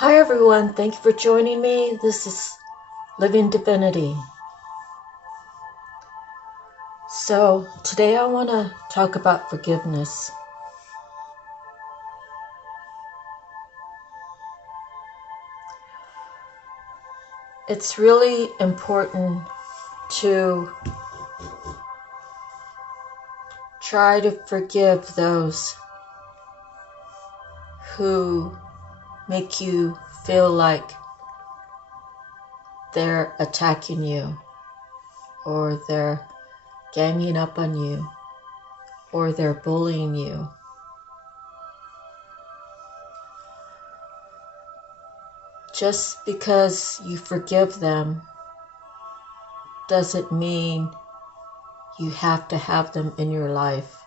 Hi everyone, thank you for joining me. This is Living Divinity. So today I want to talk about forgiveness. It's really important to try to forgive those who make you feel like they're attacking you, or they're ganging up on you, or they're bullying you. Just because you forgive them doesn't mean you have to have them in your life.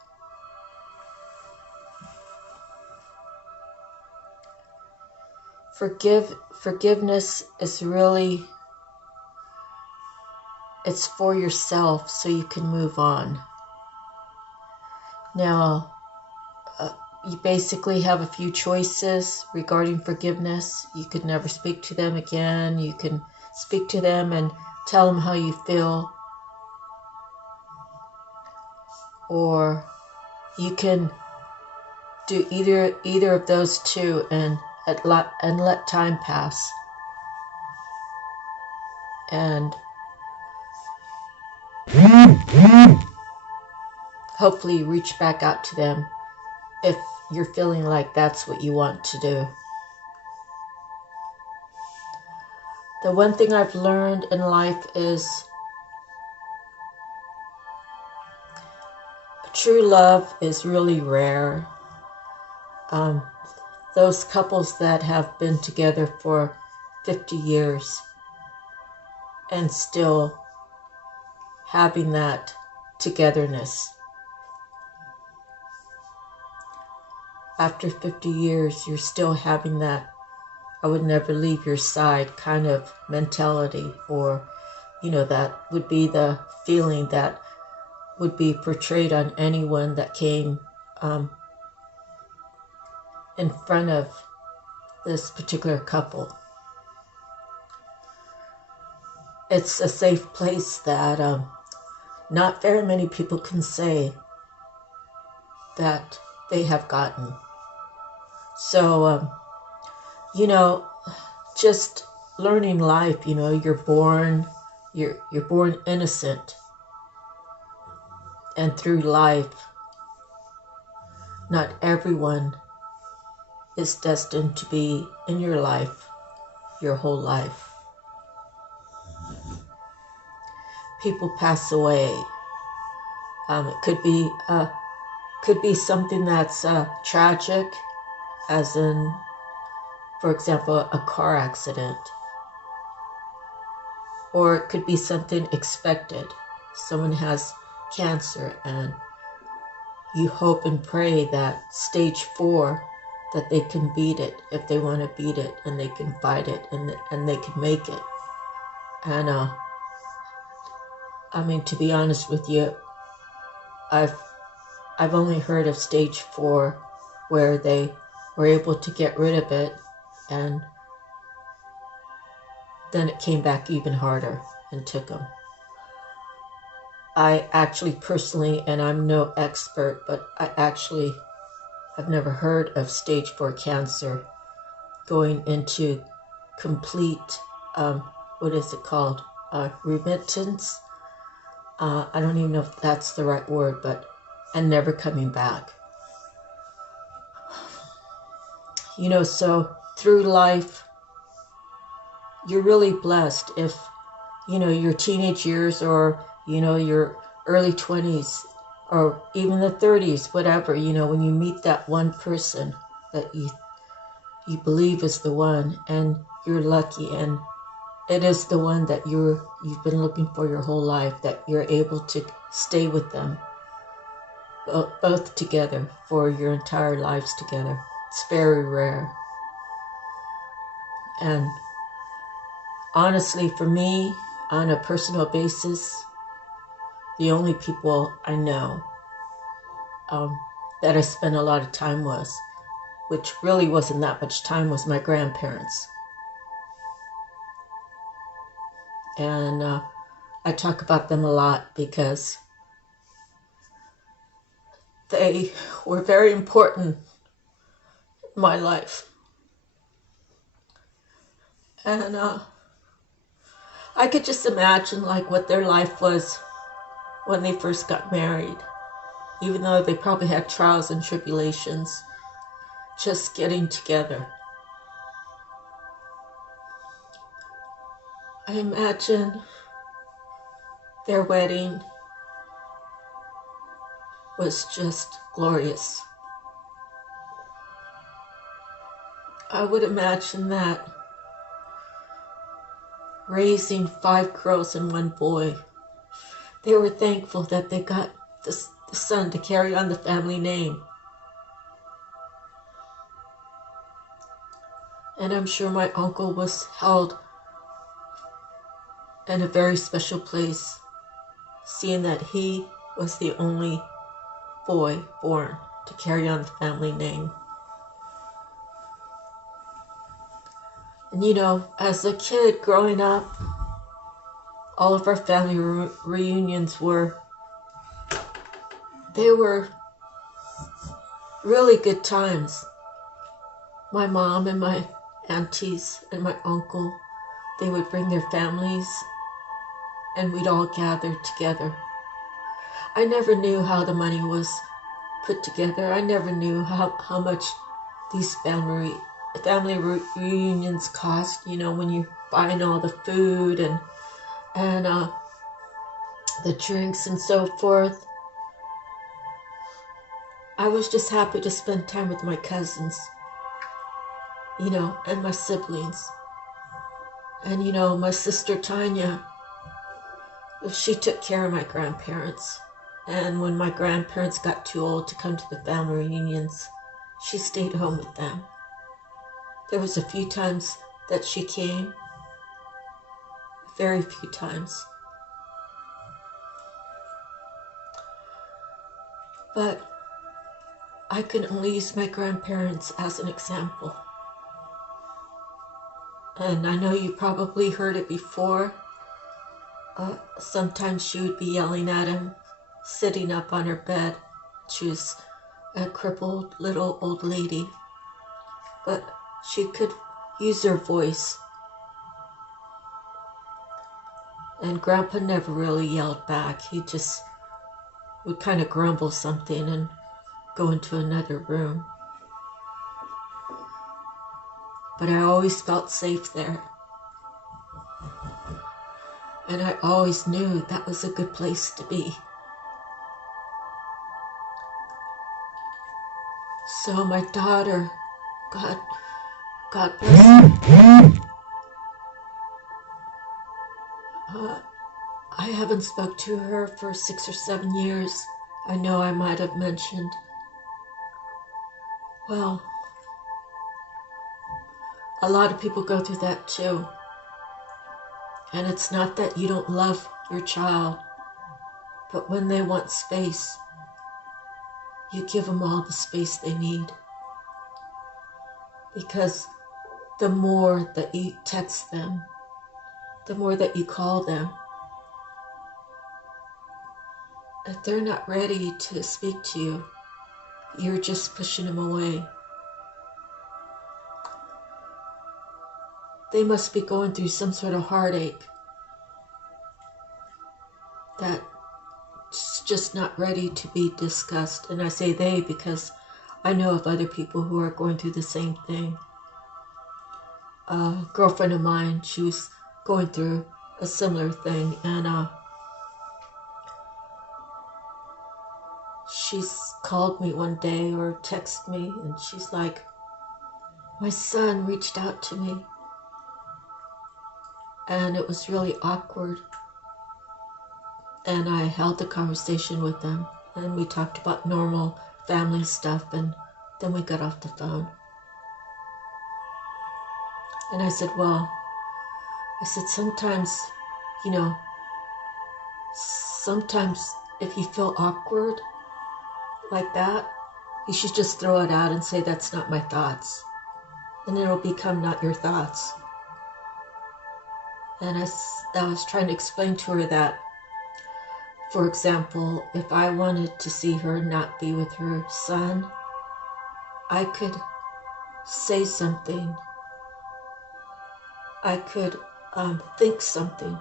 Forgiveness is really, it's for yourself so you can move on. Now, you basically have a few choices regarding forgiveness. You could never speak to them again. You can speak to them and tell them how you feel. Or you can do either of those two and let time pass. And hopefully reach back out to them if you're feeling like that's what you want to do. The one thing I've learned in life is true love is really rare. Those couples that have been together for 50 years and still having that togetherness. After 50 years, you're still having that I would never leave your side kind of mentality, or, that would be the feeling that would be portrayed on anyone that came in front of this particular couple. It's a safe place that not very many people can say that they have gotten. So, just learning life, you're born innocent. And through life, not everyone is destined to be in your life your whole life. People pass away. It could be something that's tragic, as in, for example, a car accident. Or it could be something expected. Someone has cancer and you hope and pray that stage 4, that they can beat it if they want to beat it, and they can fight it and they can make it. And to be honest with you, I've only heard of stage 4 where they were able to get rid of it, and then it came back even harder and took them. I actually personally, and I'm no expert, but I've never heard of stage 4 cancer going into complete, what is it called? Remittance? I don't even know if that's the right word, and never coming back. So through life, you're really blessed if, your teenage years, or, your early 20s, or even the 30s, whatever, when you meet that one person that you believe is the one, and you're lucky, and it is the one that you've been looking for your whole life, that you're able to stay with them both together for your entire lives together. It's very rare. And honestly, for me, on a personal basis, the only people I know that I spend a lot of time with which really wasn't that much time, was my grandparents. And I talk about them a lot because they were very important in my life. And I could just imagine like what their life was when they first got married, even though they probably had trials and tribulations, just getting together. I imagine their wedding was just glorious. I would imagine that raising 5 girls and 1 boy, they were thankful that they got the son to carry on the family name. And I'm sure my uncle was held in a very special place, seeing that he was the only boy born to carry on the family name. And you know, as a kid growing up, all of our family reunions were really good times. My mom and my aunties and my uncle, they would bring their families and we'd all gather together. I never knew how the money was put together. I never knew how much these family reunions cost, you know, when you're buying all the food and the drinks and so forth. I was just happy to spend time with my cousins, you know, and my siblings. And, you know, my sister Tanya, she took care of my grandparents. And when my grandparents got too old to come to the family reunions, she stayed home with them. There was a few times that she came, very few times. But I can only use my grandparents as an example. And I know you probably heard it before. Sometimes she would be yelling at him, sitting up on her bed. She was a crippled little old lady. But she could use her voice. And Grandpa never really yelled back. He just would kind of grumble something and go into another room. But I always felt safe there. And I always knew that was a good place to be. So my daughter, God bless her. I haven't spoke to her for 6 or 7 years. I know I might have mentioned. Well, a lot of people go through that too. And it's not that you don't love your child, but when they want space, you give them all the space they need. Because the more that you text them, the more that you call them, if they're not ready to speak to you, you're just pushing them away. They must be going through some sort of heartache that's just not ready to be discussed. And I say they because I know of other people who are going through the same thing. A girlfriend of mine, she was going through a similar thing, and she's called me one day or texted me, and she's like, my son reached out to me, and it was really awkward. And I held the conversation with them, and we talked about normal family stuff, and then we got off the phone. And I said, sometimes, you know, sometimes if you feel awkward like that, You should just throw it out and say, that's not my thoughts. And it'll become not your thoughts. And I was trying to explain to her that, for example, if I wanted to see her not be with her son, I could say something. I could think something.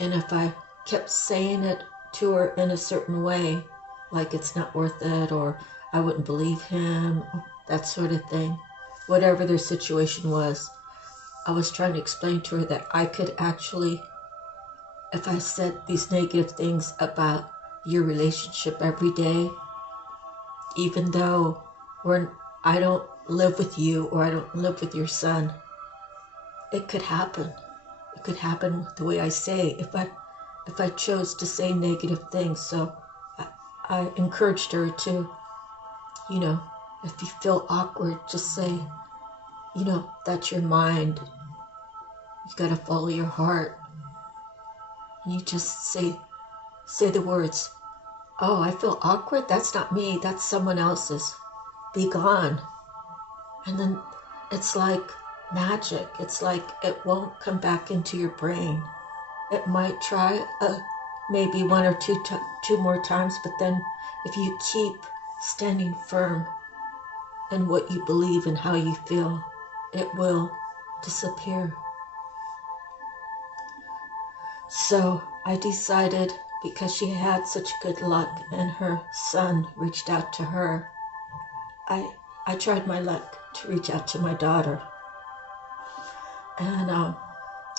And if I kept saying it to her in a certain way, like it's not worth it, or I wouldn't believe him, that sort of thing, whatever their situation was, I was trying to explain to her that I could actually, if I said these negative things about your relationship every day, even though I don't live with you or I don't live with your son, it could happen. It could happen the way I say, if I chose to say negative things. So I encouraged her to, if you feel awkward, just say, that's your mind. You got to follow your heart. And you just say the words, oh, I feel awkward. That's not me. That's someone else's. Be gone. And then it's like magic. It's like it won't come back into your brain. It might try maybe one or two more times, but then if you keep standing firm in what you believe and how you feel, it will disappear. So I decided, because she had such good luck and her son reached out to her, I tried my luck to reach out to my daughter. And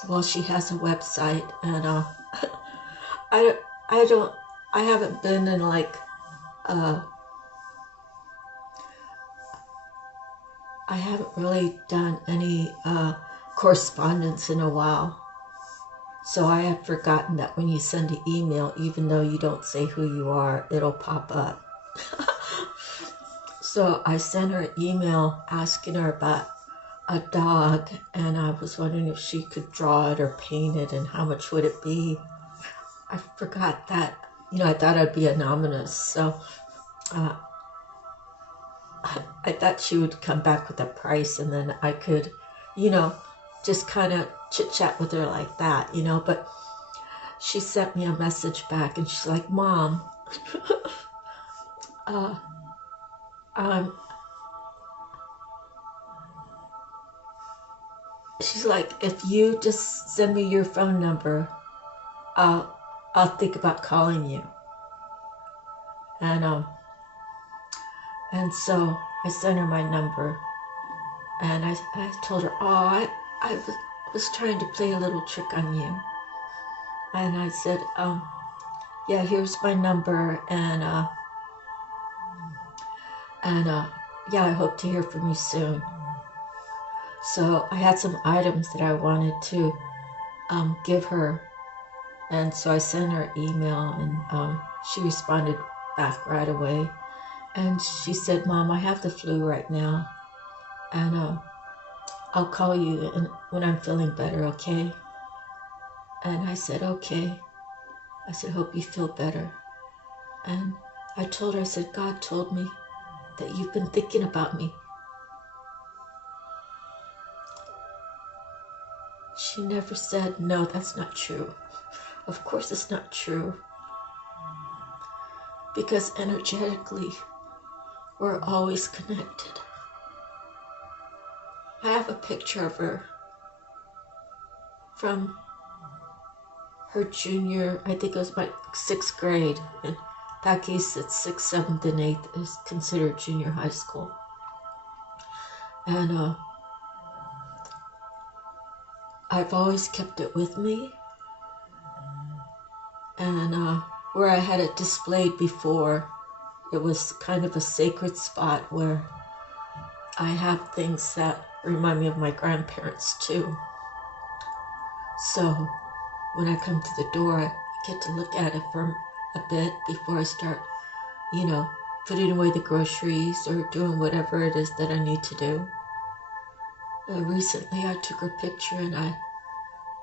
well, she has a website, and I haven't been in I haven't really done any correspondence in a while. So I have forgotten that when you send an email, even though you don't say who you are, it'll pop up. So I sent her an email asking her about a dog, and I was wondering if she could draw it or paint it, and how much would it be. I forgot that. I thought I'd be anonymous, so I thought she would come back with a price, and then I could, just kind of chit-chat with her like that, but she sent me a message back, and she's like, Mom, she's like, if you just send me your phone number, I'll think about calling you. And so I sent her my number, and I told her, I was trying to play a little trick on you. And I said, yeah, here's my number, and yeah, I hope to hear from you soon. So I had some items that I wanted to give her, and so I sent her an email, and she responded back right away. And she said, Mom, I have the flu right now, and I'll call you when I'm feeling better, okay? And I said, okay. I said, hope you feel better. And I told her, I said, God told me that you've been thinking about me. She never said, no, that's not true. Of course it's not true. Because energetically, we're always connected. I have a picture of her from her junior, I think it was my 6th grade. And back east, it's 6th, 7th, and 8th is considered junior high school. And I've always kept it with me. And where I had it displayed before, it was kind of a sacred spot where I have things that remind me of my grandparents too. So when I come to the door, I get to look at it for a bit before I start, putting away the groceries or doing whatever it is that I need to do. Recently I took her picture and I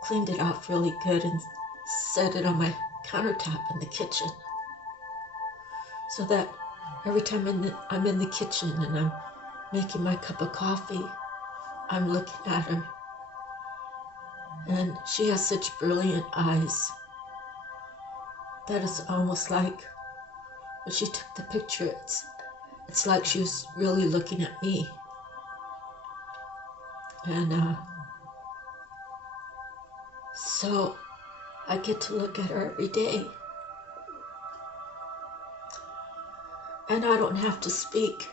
cleaned it off really good and set it on my countertop in the kitchen, so that every time I'm in the kitchen and I'm making my cup of coffee, I'm looking at her. And she has such brilliant eyes that it's almost like when she took the picture, it's like she was really looking at me. And so I get to look at her every day. And I don't have to speak.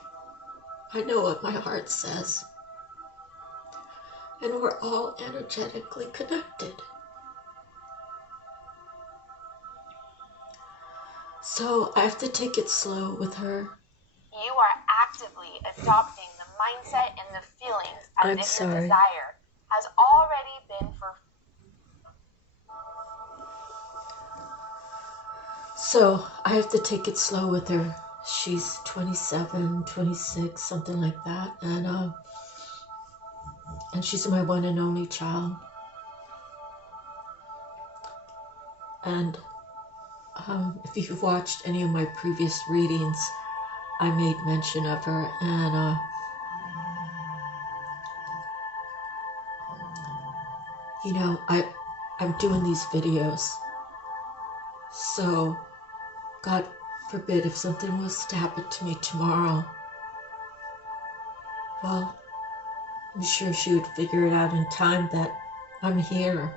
I know what my heart says. And we're all energetically connected. So I have to take it slow with her. You are actively adopting the mindset and the feelings as if your desire has already been fulfilled. So I have to take it slow with her. She's 27, 26, something like that. And she's my one and only child. And if you've watched any of my previous readings, I made mention of her. And you know, I'm doing these videos. So God forbid if something was to happen to me tomorrow, well, I'm sure she would figure it out in time that I'm here.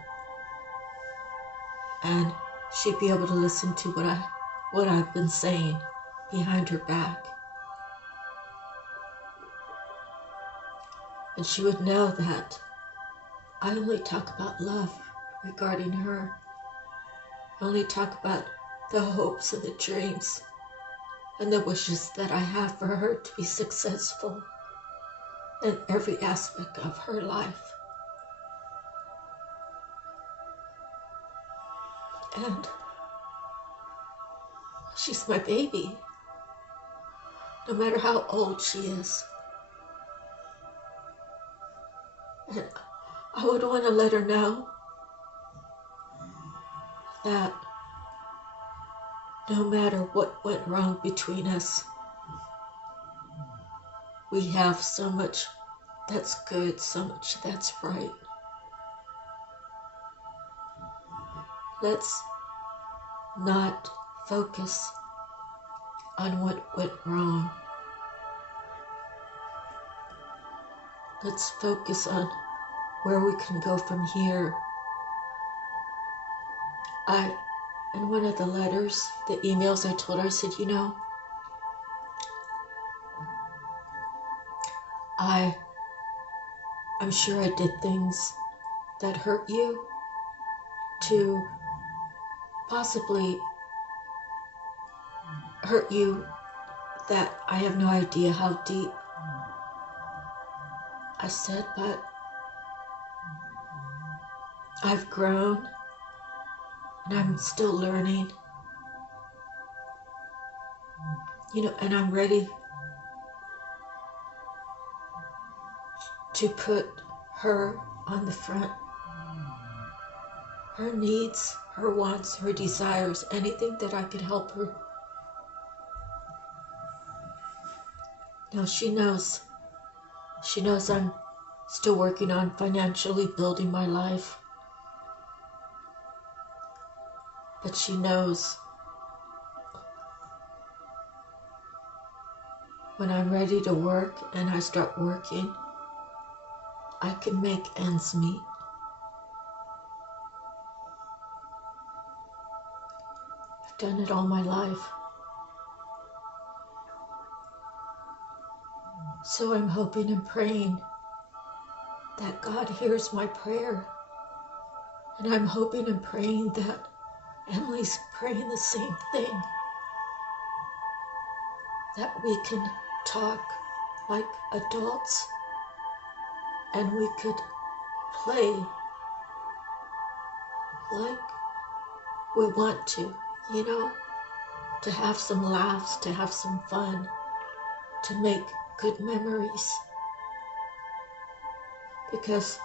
And she'd be able to listen to what I've been saying behind her back. And she would know that I only talk about love regarding her. I only talk about the hopes and the dreams and the wishes that I have for her to be successful in every aspect of her life. And she's my baby, no matter how old she is. And I would want to let her know that no matter what went wrong between us, we have so much that's good, so much that's right. Let's not focus on what went wrong. Let's focus on where we can go from here. In one of the letters, the emails, I told her, I said, you know, I'm sure I did things that hurt you to possibly hurt you that I have no idea how deep. I said, but I've grown and I'm still learning, you know, and I'm ready to put her on the front. Her needs, her wants, her desires, anything that I could help her. Now she knows I'm still working on financially building my life. But she knows when I'm ready to work and I start working, I can make ends meet. I've done it all my life. So I'm hoping and praying that God hears my prayer. And I'm hoping and praying that Emily's praying the same thing. That we can talk like adults and we could play like we want to, you know, to have some laughs, to have some fun, to make good memories. Because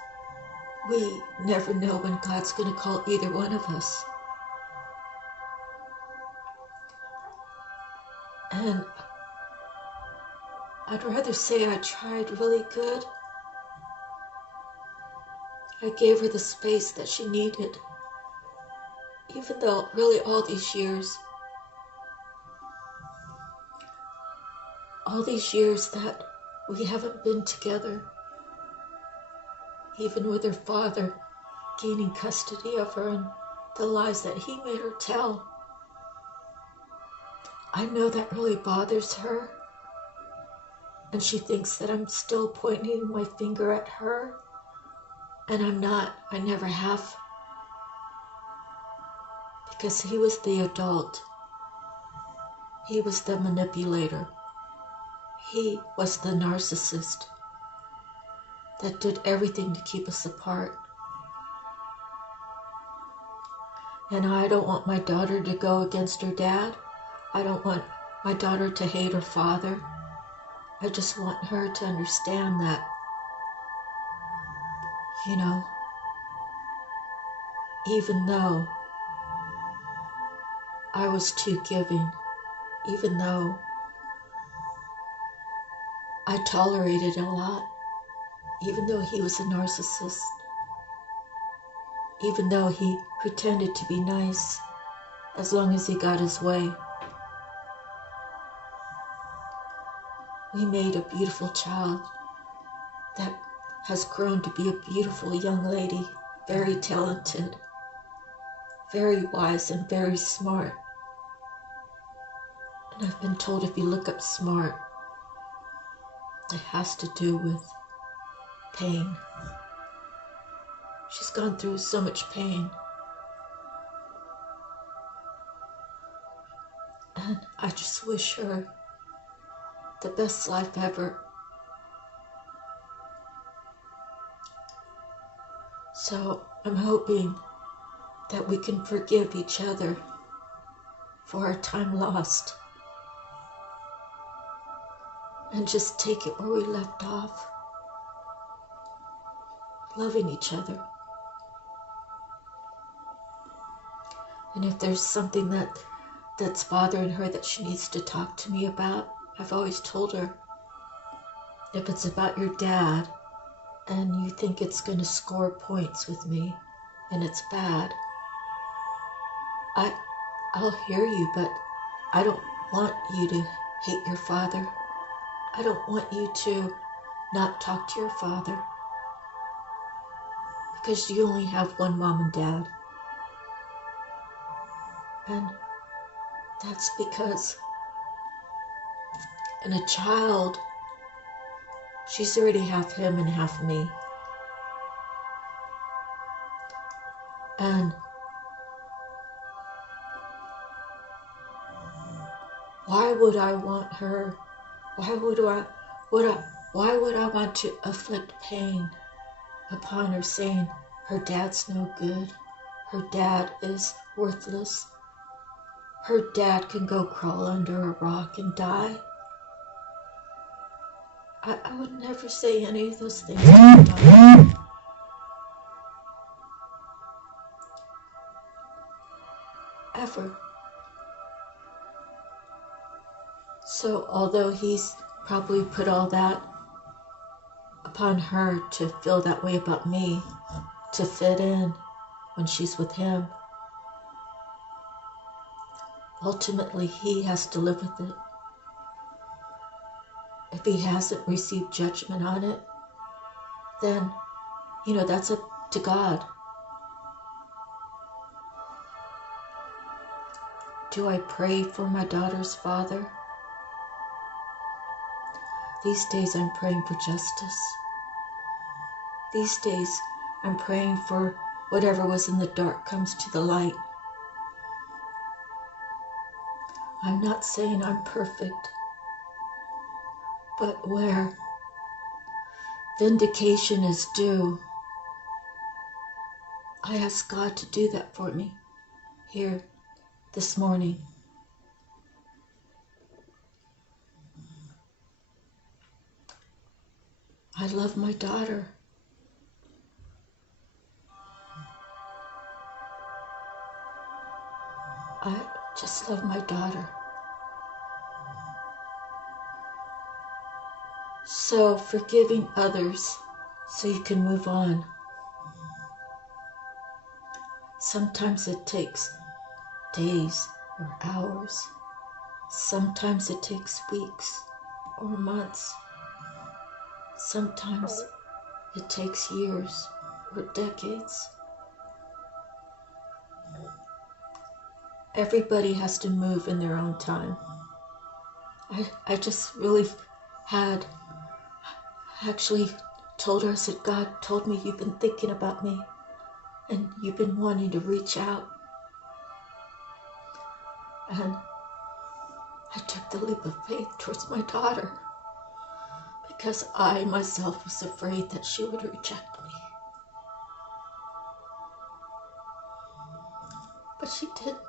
we never know when God's going to call either one of us. And I'd rather say I tried really good. I gave her the space that she needed, even though really all these years that we haven't been together, even with her father gaining custody of her and the lies that he made her tell. I know that really bothers her, and she thinks that I'm still pointing my finger at her, and I'm not. I never have, because he was the adult. He was the manipulator. He was the narcissist that did everything to keep us apart. And I don't want my daughter to go against her dad. I don't want my daughter to hate her father. I just want her to understand that, even though I was too giving, even though I tolerated a lot, even though he was a narcissist, even though he pretended to be nice as long as he got his way. We made a beautiful child that has grown to be a beautiful young lady, very talented, very wise, and very smart. And I've been told if you look up smart, it has to do with pain. She's gone through so much pain. And I just wish her the best life ever. So I'm hoping that we can forgive each other for our time lost and just take it where we left off, loving each other. And if there's something that's bothering her that she needs to talk to me about, I've always told her, if it's about your dad and you think it's going to score points with me and it's bad, I'll hear you, but I don't want you to hate your father. I don't want you to not talk to your father, because you only have one mom and dad. And that's because in a child, she's already half him and half me. And why would I want her? Why would I want to inflict pain upon her, saying her dad's no good, her dad is worthless, her dad can go crawl under a rock and die? I would never say any of those things to my daughter. Ever. So although he's probably put all that upon her to feel that way about me, to fit in when she's with him, ultimately he has to live with it. If he hasn't received judgment on it, then, that's up to God. Do I pray for my daughter's father? These days I'm praying for justice. These days I'm praying for whatever was in the dark comes to the light. I'm not saying I'm perfect, but where vindication is due, I ask God to do that for me here this morning. I love my daughter. I just love my daughter. So forgiving others so you can move on. Sometimes it takes days or hours. Sometimes it takes weeks or months. Sometimes it takes years or decades. Everybody has to move in their own time. I just really had actually told her, I said, God told me you've been thinking about me and you've been wanting to reach out. And I took the leap of faith towards my daughter because I myself was afraid that she would reject me. But she didn't.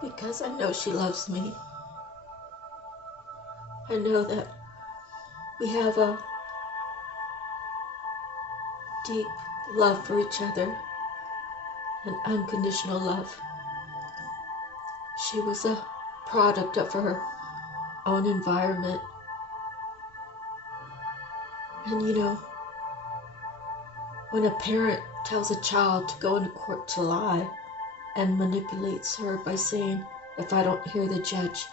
Because I know she loves me. I know that we have a deep love for each other, an unconditional love. She was a product of her own environment. And you know, when a parent tells a child to go into court to lie and manipulates her by saying, if I don't hear the judge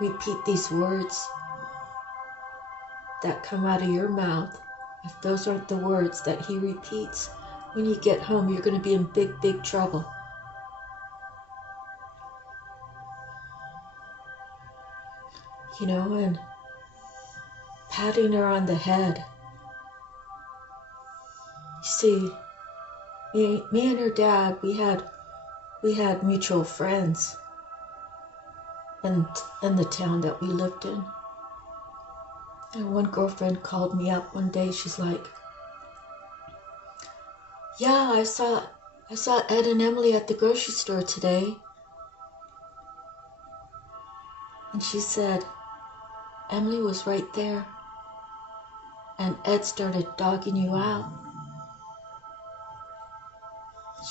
repeat these words that come out of your mouth, if those aren't the words that he repeats, when you get home, you're going to be in big, big trouble. You know, and patting her on the head. You see, me and her dad, we had mutual friends in the town that we lived in. And one girlfriend called me up one day. She's like, yeah, I saw Ed and Emily at the grocery store today. And she said, Emily was right there. And Ed started dogging you out.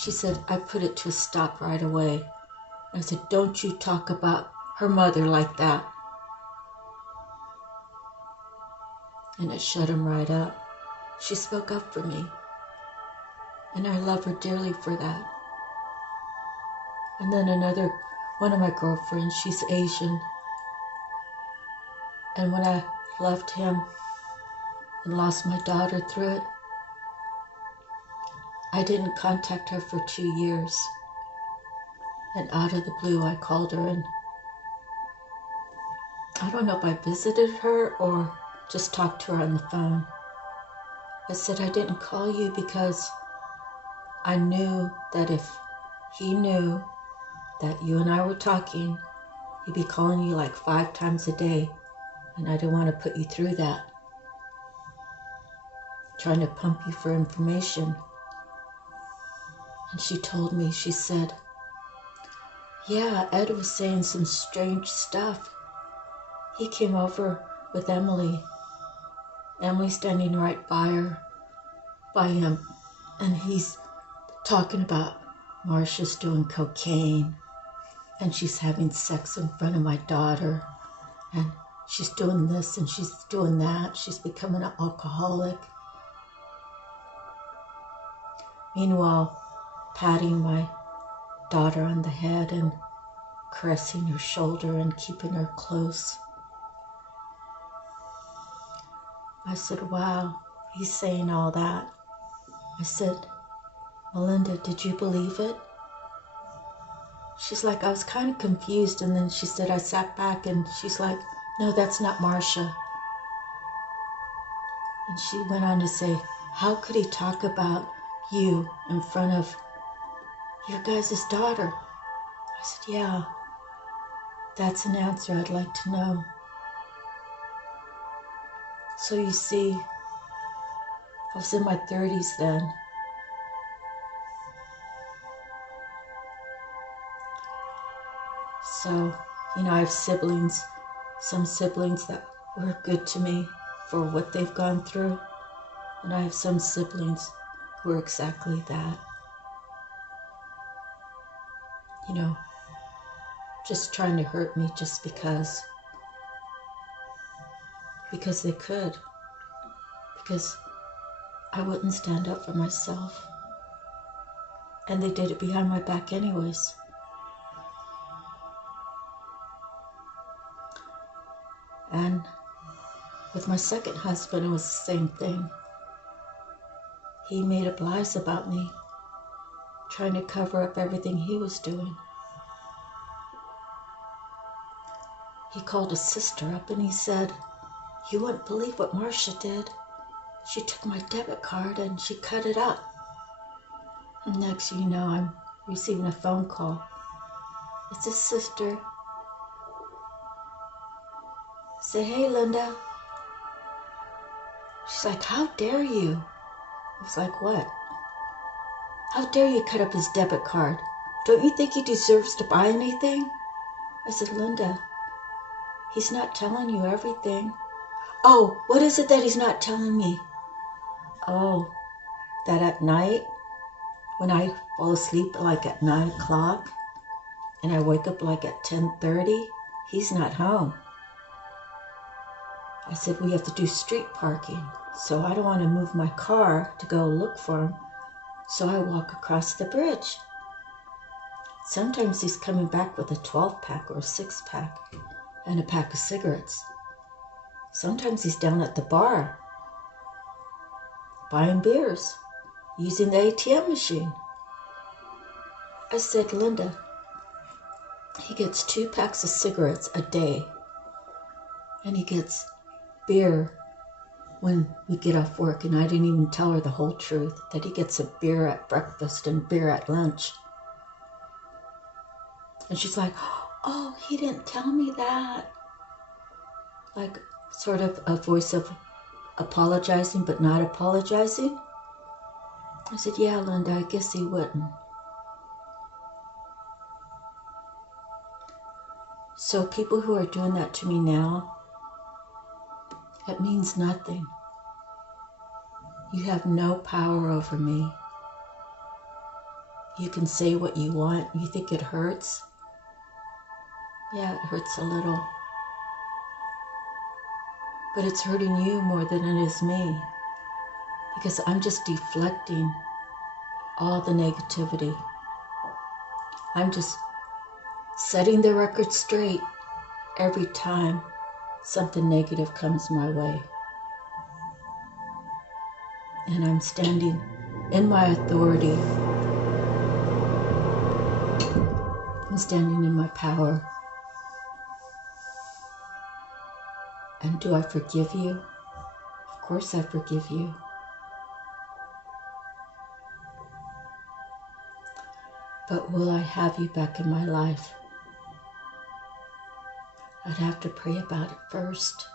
She said, I put it to a stop right away. I said, don't you talk about her mother like that. And it shut him right up. She spoke up for me. And I love her dearly for that. And then one of my girlfriends, she's Asian. And when I left him and lost my daughter through it, I didn't contact her for 2 years. And out of the blue, I called her, and I don't know if I visited her or just talked to her on the phone. I said, I didn't call you because I knew that if he knew that you and I were talking, he'd be calling you like 5 times a day, and I didn't want to put you through that. Trying to pump you for information. And she told me, she said, yeah, Ed was saying some strange stuff. He came over with Emily. Emily standing right by him, and he's talking about Marcia's doing cocaine, and she's having sex in front of my daughter, and she's doing this and she's doing that. She's becoming an alcoholic. Meanwhile, patting my daughter on the head and caressing her shoulder and keeping her close. I said, wow, he's saying all that. I said, Melinda, did you believe it? She's like, I was kind of confused. And then she said, I sat back and she's like, no, that's not Marcia. And she went on to say, how could he talk about you in front of your guys' daughter? I said, yeah, that's an answer I'd like to know. So you see, I was in my 30s then. So, you know, I have siblings, some siblings that were good to me for what they've gone through. And I have some siblings who are exactly that. You know, just trying to hurt me just because. because they could. Because I wouldn't stand up for myself. And they did it behind my back anyways. And with my second husband, it was the same thing. He made up lies about me, trying to cover up everything he was doing. He called his sister up and he said, "You wouldn't believe what Marcia did. She took my debit card and she cut it up." And next thing you know, I'm receiving a phone call. It's his sister. I say, "Hey, Linda." She's like, "How dare you?" I was like, "What?" "How dare you cut up his debit card? Don't you think he deserves to buy anything?" I said, "Linda, he's not telling you everything." "Oh, what is it that he's not telling me?" "Oh, that at night, when I fall asleep like at 9 o'clock, and I wake up like at 10:30, he's not home." I said, "We have to do street parking, so I don't want to move my car to go look for him, so I walk across the bridge. Sometimes he's coming back with a 12-pack or a 6-pack and a pack of cigarettes. Sometimes he's down at the bar buying beers, using the ATM machine." I said, "Linda, he gets 2 packs of cigarettes a day, and he gets beer when we get off work." And I didn't even tell her the whole truth, that he gets a beer at breakfast and beer at lunch. And she's like, "Oh, he didn't tell me that." Like sort of a voice of apologizing but not apologizing. I said, "Yeah, Linda, I guess he wouldn't." So people who are doing that to me now, it means nothing. You have no power over me. You can say what you want. You think it hurts? Yeah, it hurts a little. But it's hurting you more than it is me, because I'm just deflecting all the negativity. I'm just setting the record straight every time something negative comes my way. And I'm standing in my authority. I'm standing in my power. And do I forgive you? Of course I forgive you. But will I have you back in my life? I'd have to pray about it first.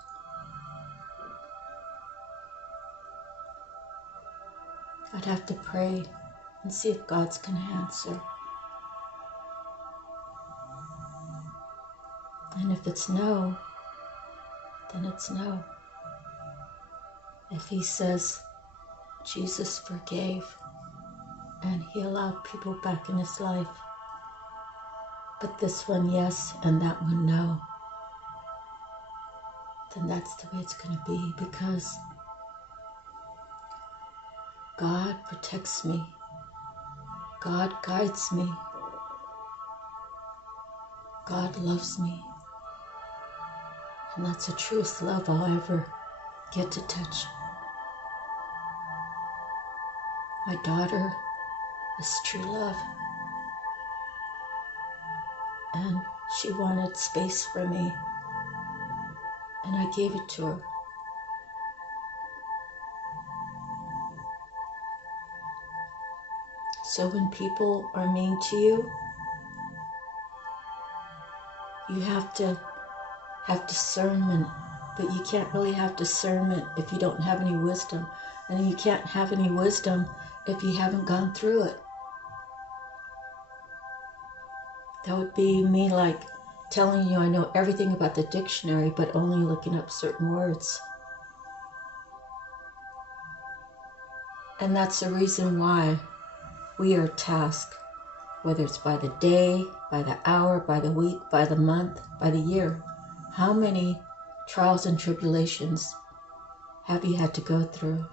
I'd have to pray and see if God's going to answer. And if it's no, then it's no. If he says Jesus forgave and he allowed people back in his life, but this one yes and that one no, then that's the way it's going to be, because God protects me. God guides me. God loves me. And that's the truest love I'll ever get to touch. My daughter is true love. And she wanted space for me. And I gave it to her. So when people are mean to you, you have to have discernment, but you can't really have discernment if you don't have any wisdom. And you can't have any wisdom if you haven't gone through it. That would be me like telling you I know everything about the dictionary, but only looking up certain words. And that's the reason why we are tasked, whether it's by the day, by the hour, by the week, by the month, by the year. How many trials and tribulations have you had to go through?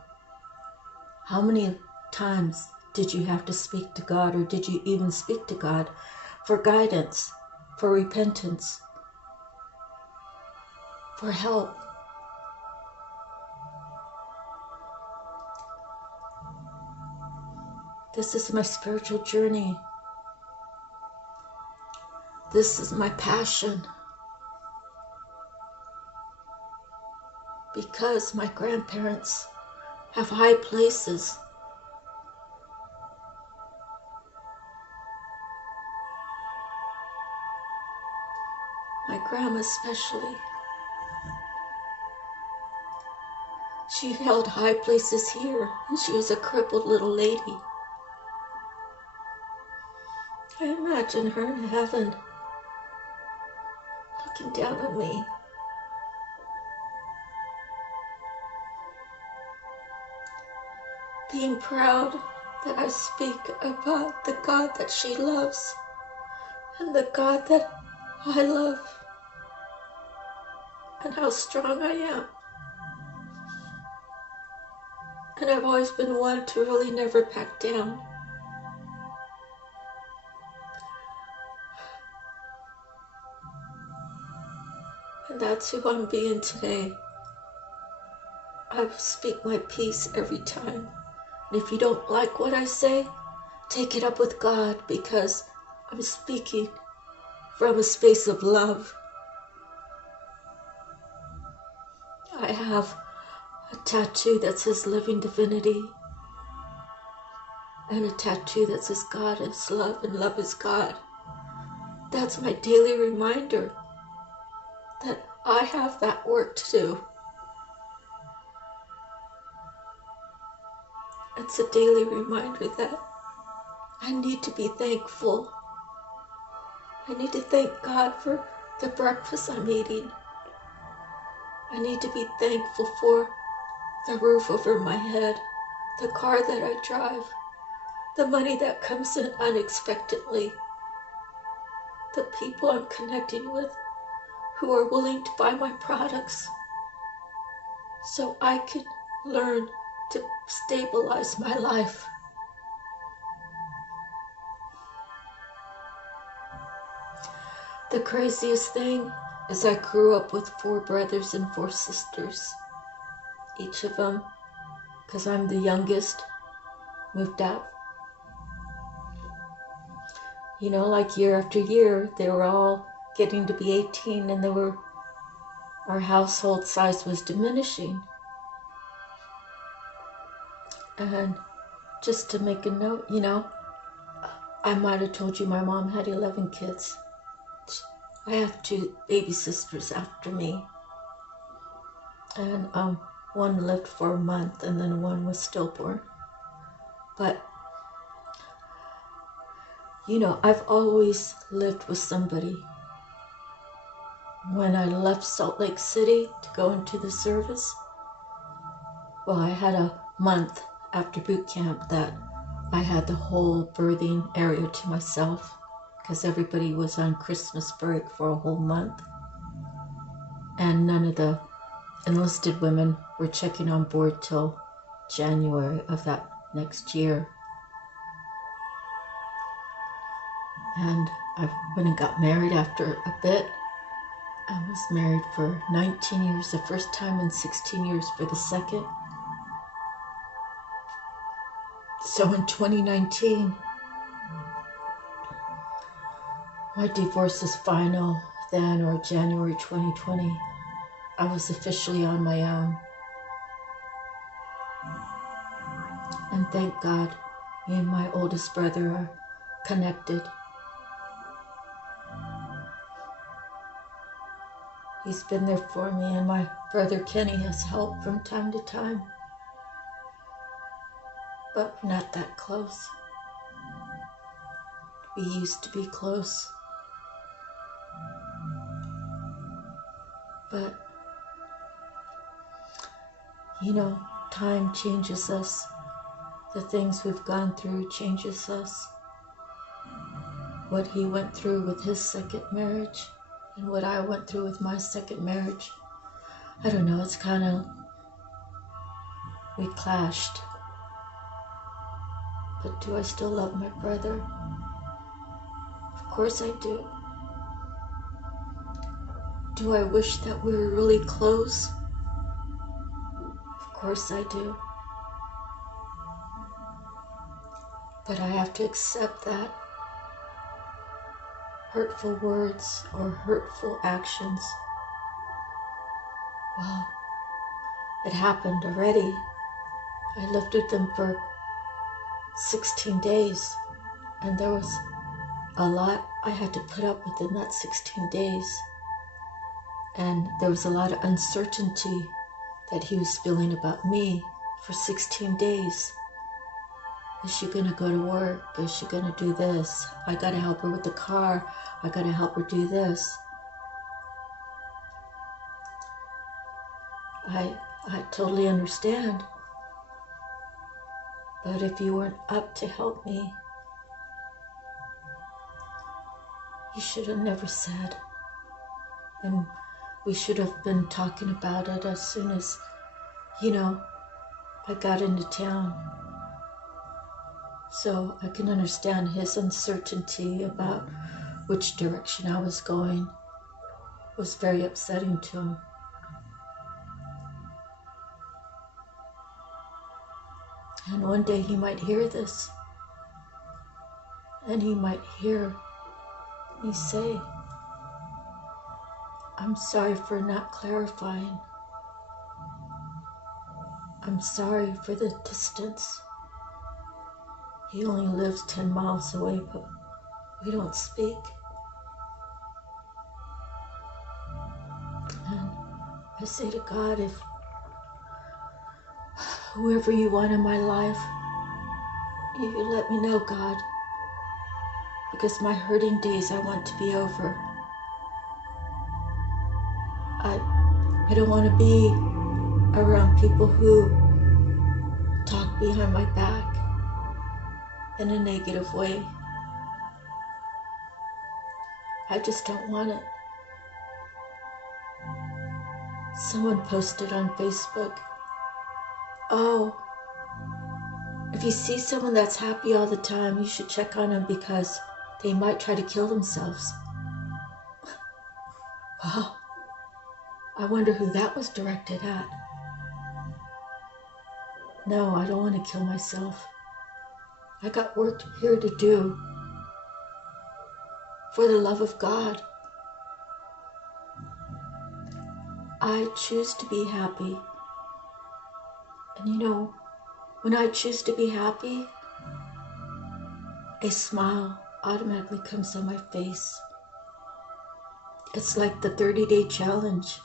How many times did you have to speak to God, or did you even speak to God for guidance, for repentance, for help? This is my spiritual journey. This is my passion. Because my grandparents have high places. My grandma especially. She held high places here, and she was a crippled little lady. I imagine her in heaven, looking down on me. Being proud that I speak about the God that she loves and the God that I love, and how strong I am. And I've always been one to really never back down. And that's who I'm being today. I will speak my peace every time. And if you don't like what I say, take it up with God, because I'm speaking from a space of love. I have a tattoo that says Living Divinity, and a tattoo that says God is love and love is God. That's my daily reminder that I have that work to do. It's a daily reminder that I need to be thankful. I need to thank God for the breakfast I'm eating. I need to be thankful for the roof over my head, the car that I drive, the money that comes in unexpectedly, the people I'm connecting with who are willing to buy my products so I can learn to stabilize my life. The craziest thing is I grew up with 4 brothers and 4 sisters. Each of them, because I'm the youngest, moved out. You know, like year after year, they were all getting to be 18, and our household size was diminishing. And just to make a note, you know, I might have told you my mom had 11 kids. I have 2 baby sisters after me. And one lived for a month, and then one was stillborn. But, you know, I've always lived with somebody. When I left Salt Lake City to go into the service, well, I had a month after boot camp that I had the whole birthing area to myself, because everybody was on Christmas break for a whole month. And none of the enlisted women were checking on board till January of that next year. And I went and got married after a bit. I was married for 19 years the first time, and 16 years for the second. So in 2019, my divorce is final then, or January 2020. I was officially on my own. And thank God, me and my oldest brother are connected. He's been there for me, and my brother Kenny has helped from time to time. But we're not that close. We used to be close. But, you know, time changes us. The things we've gone through changes us. What he went through with his second marriage and what I went through with my second marriage I don't know, it's kind of, we clashed. But do I still love my brother? Of course I do. Do I wish that we were really close? Of course I do. But I have to accept that hurtful words or hurtful actions, well, it happened already. I lived with them for 16 days, and there was a lot I had to put up with in that 16 days. And there was a lot of uncertainty that he was feeling about me for 16 days. Is she gonna go to work? Is she gonna do this? I gotta help her with the car. I gotta help her do this. I totally understand. But if you weren't up to help me, you should have never said. And we should have been talking about it as soon as, I got into town. So I can understand his uncertainty about which direction I was going. It was very upsetting to him. And one day he might hear this, and he might hear me say, I'm sorry for not clarifying. I'm sorry for the distance. He only lives 10 miles away, but we don't speak. And I say to God, if whoever you want in my life, you let me know, God, because my hurting days I want to be over. I don't want to be around people who talk behind my back in a negative way. I just don't want it. Someone posted on Facebook, oh, if you see someone that's happy all the time, you should check on them because they might try to kill themselves. Wow. I wonder who that was directed at. No, I don't want to kill myself. I got work here to do for the love of God. I choose to be happy. And when I choose to be happy, a smile automatically comes on my face. It's like the 30-day challenge.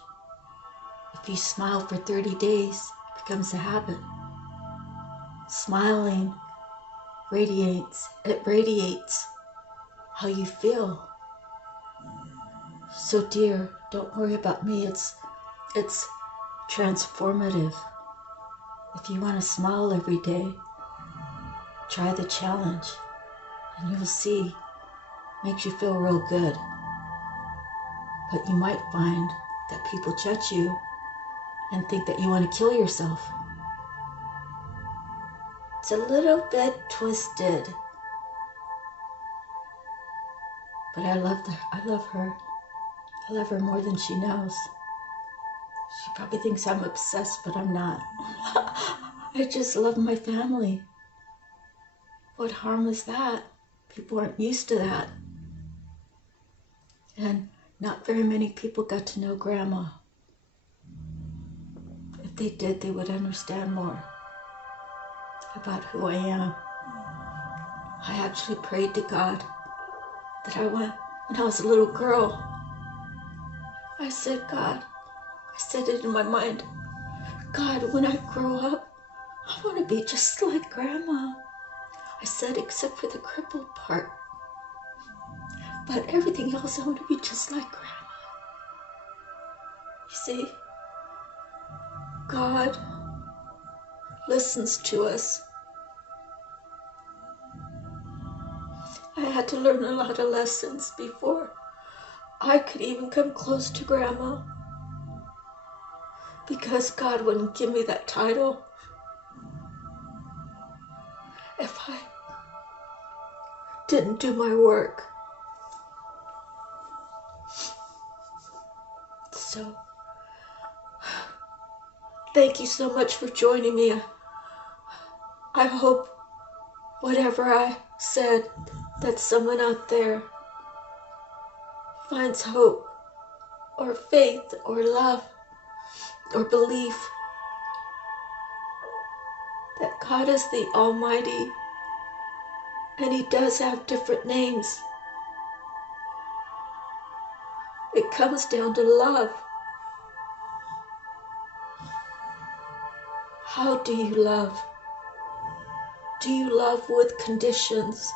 If you smile for 30 days, it becomes a habit. Smiling radiates how you feel. So dear, don't worry about me. It's transformative. If you want to smile every day, try the challenge and you'll see, makes you feel real good. But you might find that people judge you and think that you want to kill yourself. It's a little bit twisted. But I love her. I love her more than she knows. She probably thinks I'm obsessed, but I'm not. I just love my family. What harm is that? People aren't used to that. And not very many people got to know Grandma. If they did, they would understand more about who I am. I actually prayed to God that when I was a little girl, I said, God, I said it in my mind, God, when I grow up, I want to be just like Grandma. I said, except for the crippled part. But everything else, I want to be just like Grandma. You see, God listens to us. I had to learn a lot of lessons before I could even come close to Grandma. because God wouldn't give me that title if I didn't do my work. So, thank you so much for joining me. I hope whatever I said, that someone out there finds hope or faith or love or belief that God is the Almighty and He does have different names. It comes down to love. How do you love? Do you love with conditions?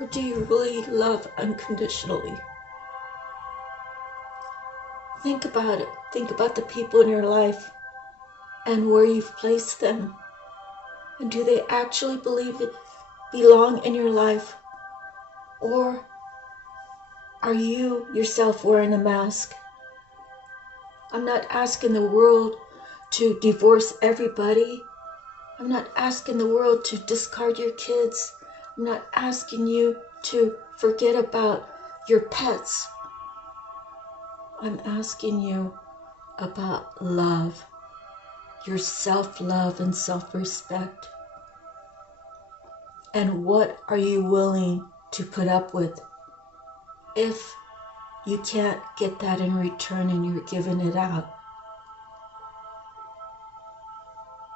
Or do you really love unconditionally? Think about it. Think about the people in your life and where you've placed them. And do they actually belong in your life? Or are you yourself wearing a mask? I'm not asking the world to divorce everybody. I'm not asking the world to discard your kids. I'm not asking you to forget about your pets. I'm asking you about love, your self-love and self-respect. And what are you willing to put up with if you can't get that in return and you're giving it out?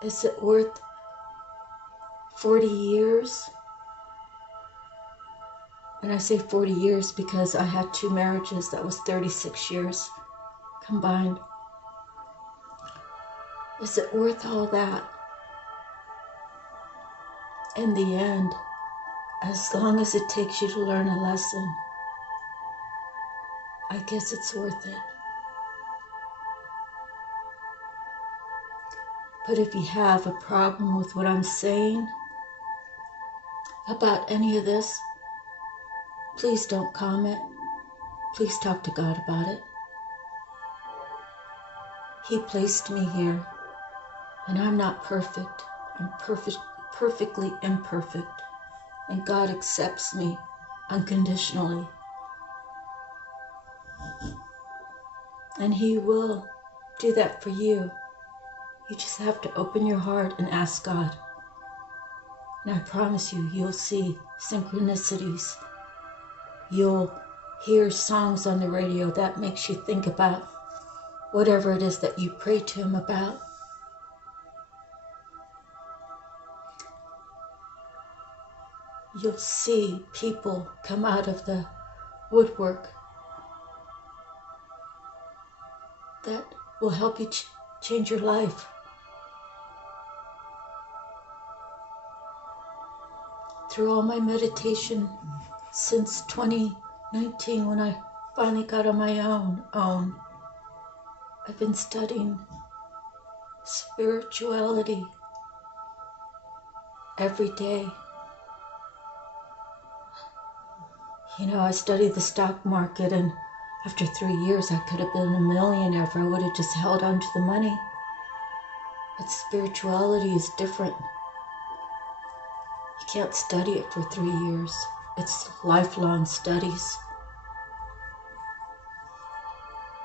Is it worth 40 years? And I say 40 years because I had 2 marriages. That was 36 years combined. Is it worth all that? In the end, as long as it takes you to learn a lesson, I guess it's worth it. But if you have a problem with what I'm saying about any of this, please don't comment. Please talk to God about it. He placed me here, and I'm not perfect. I'm perfectly imperfect, and God accepts me unconditionally. And He will do that for you. You just have to open your heart and ask God. And I promise you, you'll see synchronicities. You'll hear songs on the radio that makes you think about whatever it is that you pray to Him about. You'll see people come out of the woodwork that will help you change your life. Through all my meditation since 2019, when I finally got on my own, I've been studying spirituality every day. You know, I studied the stock market, and after 3 years I could have been a millionaire if I would have just held on to the money. But spirituality is different. You can't study it for 3 years. It's lifelong studies.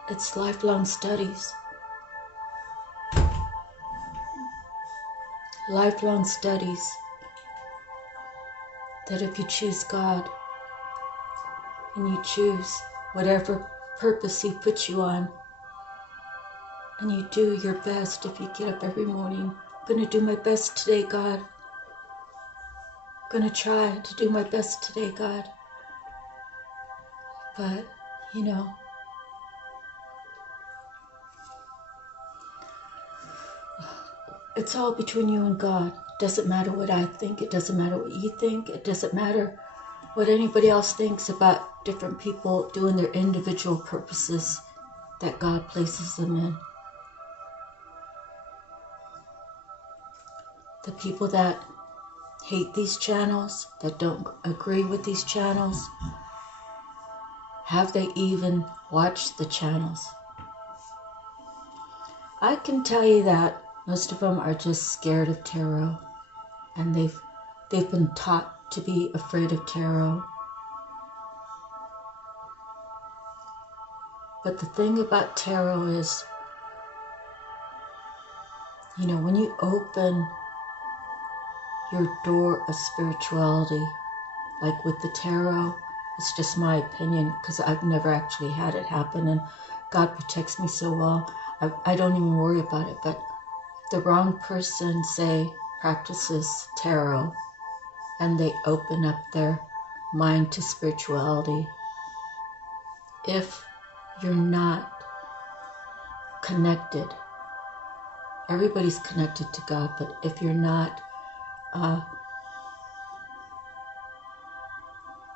It's lifelong studies. Lifelong studies. That if you choose God, and you choose whatever purpose He puts you on, and you do your best. If you get up every morning, I'm going to do my best today, God. I'm going to try to do my best today, God. But, you know, it's all between you and God. It doesn't matter what I think. It doesn't matter what you think. It doesn't matter what anybody else thinks about different people doing their individual purposes that God places them in. The people that hate these channels, that don't agree with these channels, have they even watched the channels? I can tell you that most of them are just scared of tarot, and they've been taught to be afraid of tarot. But the thing about tarot is, you know, when you open your door of spirituality, like with the tarot, it's just my opinion because I've never actually had it happen, and God protects me so well. I don't even worry about it. But if the wrong person, say, practices tarot and they open up their mind to spirituality, if you're not connected, everybody's connected to God, but if you're not, I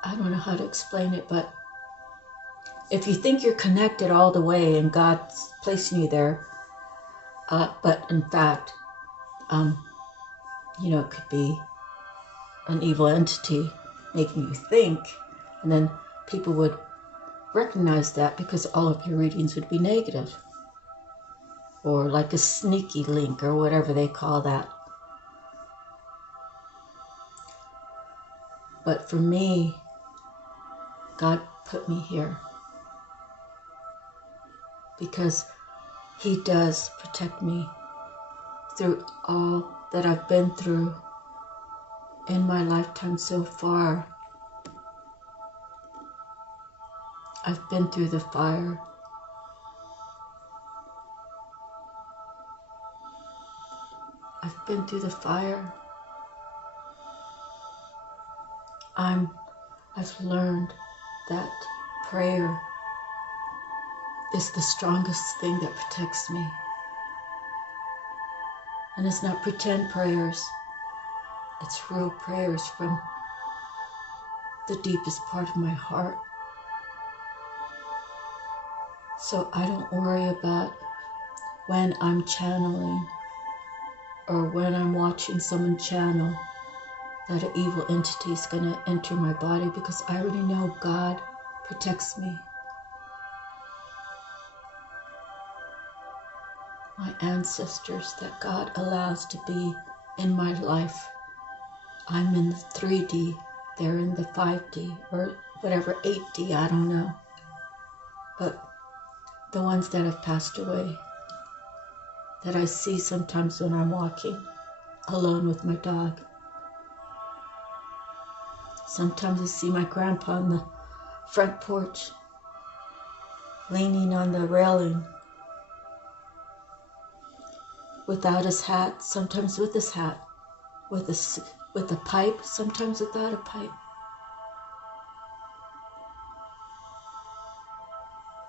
don't know how to explain it, but if you think you're connected all the way and God's placing you there, but in fact, you know, it could be an evil entity making you think, and then people would recognize that because all of your readings would be negative, or like a sneaky link, or whatever they call that. But for me, God put me here because He does protect me through all that I've been through in my lifetime so far. I've been through the fire. I've been through the fire. I've learned that prayer is the strongest thing that protects me. And it's not pretend prayers. It's real prayers from the deepest part of my heart. So I don't worry about when I'm channeling or when I'm watching someone channel that an evil entity is going to enter my body, because I already know God protects me. My ancestors that God allows to be in my life. I'm in the 3D, they're in the 5D, or whatever, 8D, I don't know. But the ones that have passed away, that I see sometimes when I'm walking alone with my dog. Sometimes I see my grandpa on the front porch, leaning on the railing, without his hat, sometimes with his hat, with a pipe, sometimes without a pipe.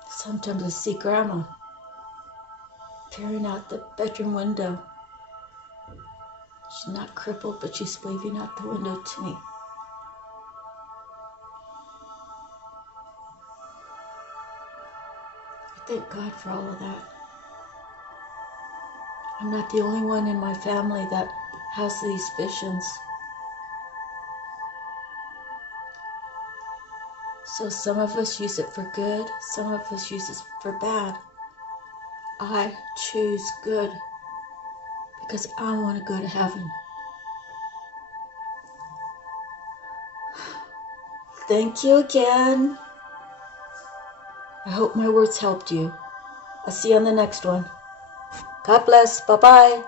Sometimes I see Grandma peering out the bedroom window. She's not crippled, but she's waving out the window to me. I thank God for all of that. I'm not the only one in my family that has these visions. So some of us use it for good, some of us use it for bad. I choose good because I want to go to heaven. Thank you again. I hope my words helped you. I'll see you on the next one. God bless. Bye-bye.